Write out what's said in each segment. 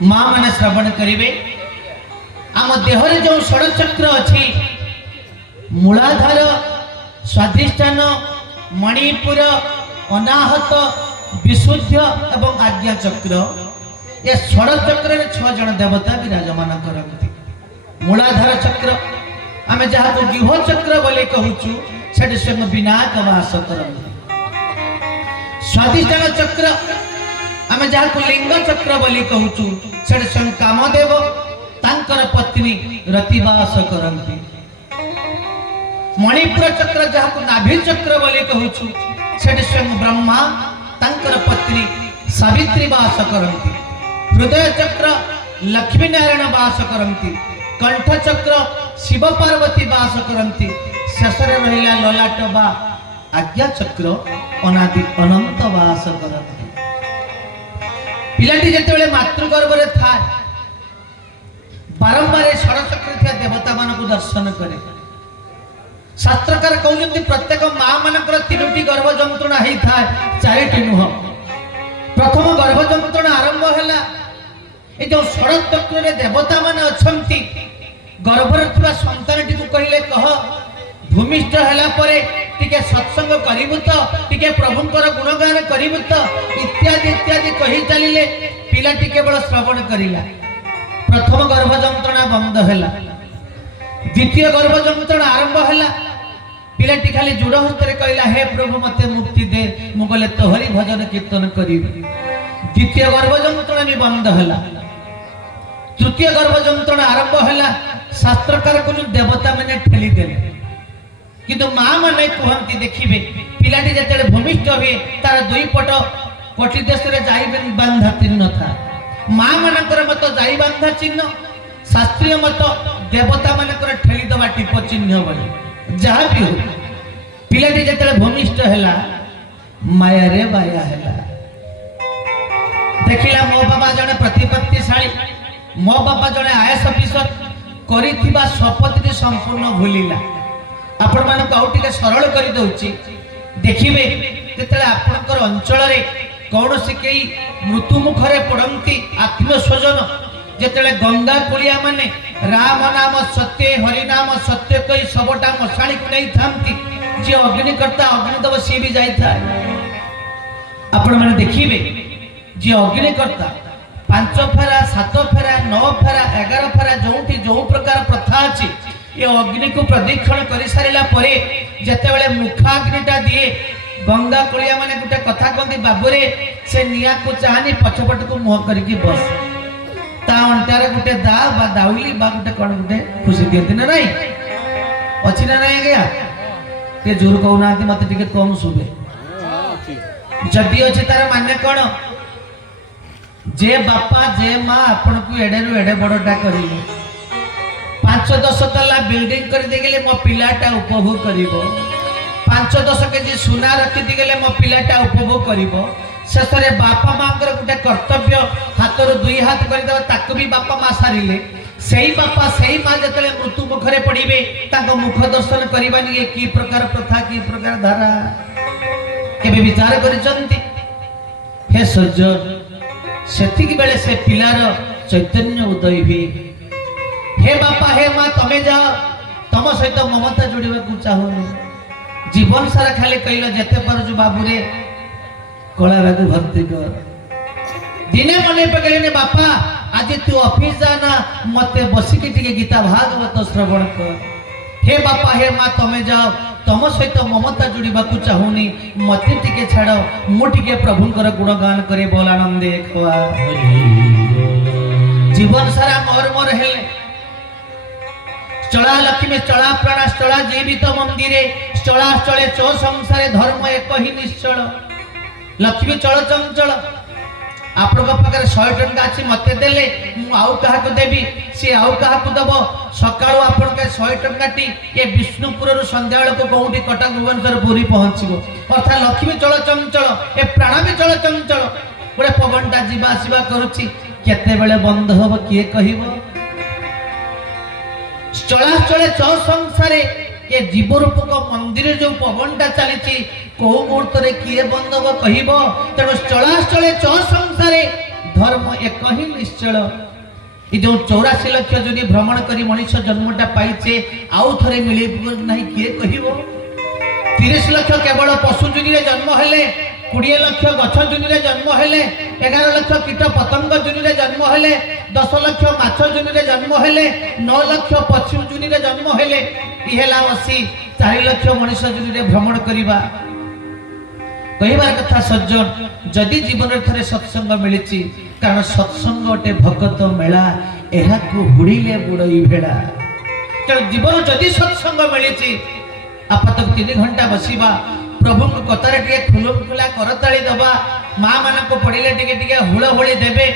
माँ मैंने श्रवण करेंगे आम देहरे जो षड़चक्र अच्छी मूलाधार स्वाधिष्ठान मणिपुर अनाहत विशुद्ध एवं आज्ञा चक्र ये षड़चक्र 6 जन देवता विराजमान करती। मूलाधार चक्र आम जहाँ को गृह चक्र बोले कहूँ से विनायक वास करती। स्वाधिष्ठान चक्र आम जहाँ को लिंग चक्र बोली कहूँ से स्वयं कामदेव तांकर पत्नी रतिवास करती। मणिपुर चक्र जहाँ को नाभि चक्र बोली कहूँ से स्वयं ब्रह्मा तांकर पत्नी सावित्री वास करती। हृदय चक्र लक्ष्मी नारायण वास करती। कंठ चक्र शिव पार्वती वास करती। शेष रहा ललाट बा आज्ञा चक्र अनादि अनंत वास करती। पिलाटी जिते मातृगर्भ में था बारंबार षड़चक्र देवता मान को दर्शन करे। शास्त्रकार कहते प्रत्येक माँ मानकर 3टी गर्भ जंत्रणा होता है, 4टी नुह। प्रथम गर्भ जंत्रणा आरंभ है जो षड़चक्र देवता मान अच्छा गर्भर थी सन्तानटी को कहले कह भूमिष्ठ है टिके सत्संग करिबु तो टिके प्रभुंकर गुणगान करिबु तो इत्यादि इत्यादि कही चलिले। पिलाटी केवल श्रवण करिला। प्रथम गर्भ जंत्रणा बंद हैला। द्वितीय गर्भ जंत्रणा आरंभ हैला। पिलाटी खाली जुड़ हस्ते कहला हे प्रभु मते मुक्ति दे मुगले तोहरी भजन कीर्तन करिबि। द्वितीय गर्भ जंत्रणा भी बंद हैला। तृतीय गर्भ जंत्रणा आरंभ हैला। शास्त्रकार को देवता मैंने ठेली देले किंतु माँ मैंने कहती देखिए पिलाटी जिते भूमिष्ठ हुए तार 2 पट कोटि देश में जाई बांधा चिन्ह था। माँ मानकर मत जाई बांधा चिन्ह, शास्त्रीय मत देवता मानकर ठेली दबा टीप चिन्ह बोली जहाँ भी हो। पिलाटी जिते भूमिष्ठ है माया रे बाया है देखिला मो बाबा जड़े प्रतिपत्तिशाली, मो बाबा जड़े आईएएस अफिसर करिथिबा शपथ संपूर्ण भूलिला। आपण मानक आउ टिके सरल करि दउची देखिबे जेतले आपनकर अंचल रे कौनसी कई मृत्यु मुखरे पड़ती आत्म स्वजन जेतले गंगा कुलिया माने राम नाम सत्य हरि नाम सत्य कई सबटा मशाणी को नहीं थामती जे अग्निकर्ता अग्निदेव सी भी जाई था। आपण माने देखिबे जे अग्निकर्ता 5 फेरा 7 फेरा 9 फेरा 11 फेरा जोठी जो प्रकार प्रथा अछि ये अग्नि को प्रदीक्षण कर सारा परे जिते मुखाग्निटा दिए गंगा कुलिया माने गोटे कथा कहते बाबूरे से निया को चाहनी पछपट को मुह करके बस ता अंटार गोटे दा बा दाउली बा गोटे कौन गोटे खुशी दियंती ना नहीं अच्छी ना नहीं गया ते जोर कहना मत टिके कम शुभे जदि अच्छे तार माने कौन जे बापा जे माँ आपण को एडे रु एडे बड़टा करिले 5-10 तला बिल्डिंग कर देगले मो पिलाटा उपभोग करिवो। 5-10 केजी सुना रखी देगले मो पिलाटा उपभोग करिवो। शेष रे बापा माँ कर गोटे कर्तव्य हाथ 2 हाथ कर देबा ताको भी बापा माँ सारिले सेही बापा सेही माँ जतले मृत्यु मुखरे पड़िबे ताको मुख दर्शन करिबानी ये की प्रकार प्रथा की प्रकार धारा केबे विचार करिसंती हे सज्जन सेतिक बेले से पिलार चैतन्य उदय हुए। हे बापा हे माँ तमे जाओ तम सहित ममता जोड़े को चाहूनी जीवन सारा खाली कहल जेते पारु बाबूरे कला बाबू भक्ति कर दिने मन पकड़े बापा आज तू ऑफिस जाना मते बसिकी टिके गीता भागवत श्रवण कर। हे बापा हे माँ तमे जाओ तम सहित ममता जोड़ा को चाहूनी मते टिके छाड़ मुझे प्रभुंकर गुणगान करे बोल आनंदे खवा जीवन सारा मोर मोर हेले चला लक्ष्मी चला प्राण चला जीवित मंदिरे चला चले चो संसारे धर्म एक ही निश्चल लक्ष्मी चल चंचल आपण पाखे 100 टंका अच्छी मत देले आउ क्या देवी सी आउ क्या दब सका आपण के 100 टंका टी ये विष्णुपुर संध्या बेल को कौटी कटक भुवनेश्वर पुरी पहुंचब अर्थात लक्ष्मी चल चंचल ए प्राण भी चल चंचल गोटे पवनटा जीवा आसवा करुच्ची केते बेले बंद हम किए कह चला चले चौ संसारे ये जीव रूपक मंदिर जो पवनटा चली कौ मुहूर्त किए बंद हम कह तेणु चला चले चौ संसारे धर्म एक ही निश्चल ये जो 84 लक्ष जदि भ्रमण करी मनुष्य जन्मटा पाइचे आउ थरे मिले नहीं किए कहबो 30 लक्ष केवल पशु जुनी रे जन्म हेले 20 लक्ष गछ जुनी रे जन्म हेले 11 लक्ष कीट पतंग जुनी रे जन्म हेले 10 लक्ष माछ जुनी रे जन्म हेले 9 लक्ष पशु जुनी रे जन्म हेले इहेला बसी 4 लक्ष मनुष्य जुनी रे भ्रमण करिबा कहबार कथा सज्जन जदि जीवन थे सत्संग मिली कारण सत्संग गोटे भगत मेला को हुड़िले बुड़ई भेड़ा तेणु जीवन जदि सत्संग मिली आपात 3 घंटा बसवा प्रभु कतार टे खुलमखुला करताड़ी दबा माँ मान पड़े टे हुड़हुड़ी देवे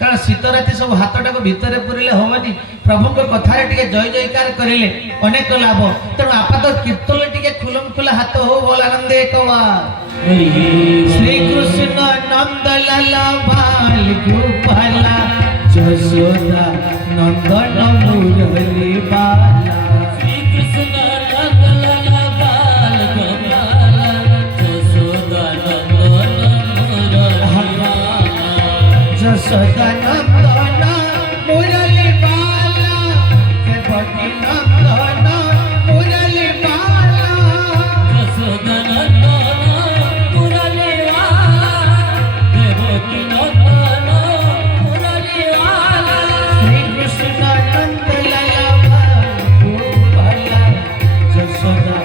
कारण शीत राति सब हाथटा को भितर पुरले हेनी प्रभु कथार टे जय जयकार करें अनेक लाभ तेणु आपात कीर्तन टे खुलमखुला हाथ हो बोल आनंदे कवार श्री कृष्ण नंद लाला बाल गोपाला जसोदा नंदन मुरली बाला श्री कृष्ण नंद लाला बाल गोपाला जसोदा नंदन मुरली बाला जसोदा नंदन मुरली बाला देवकी नंदन मुरली बाला जसोदा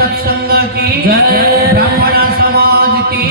सत्संग की ब्राह्मण समाज की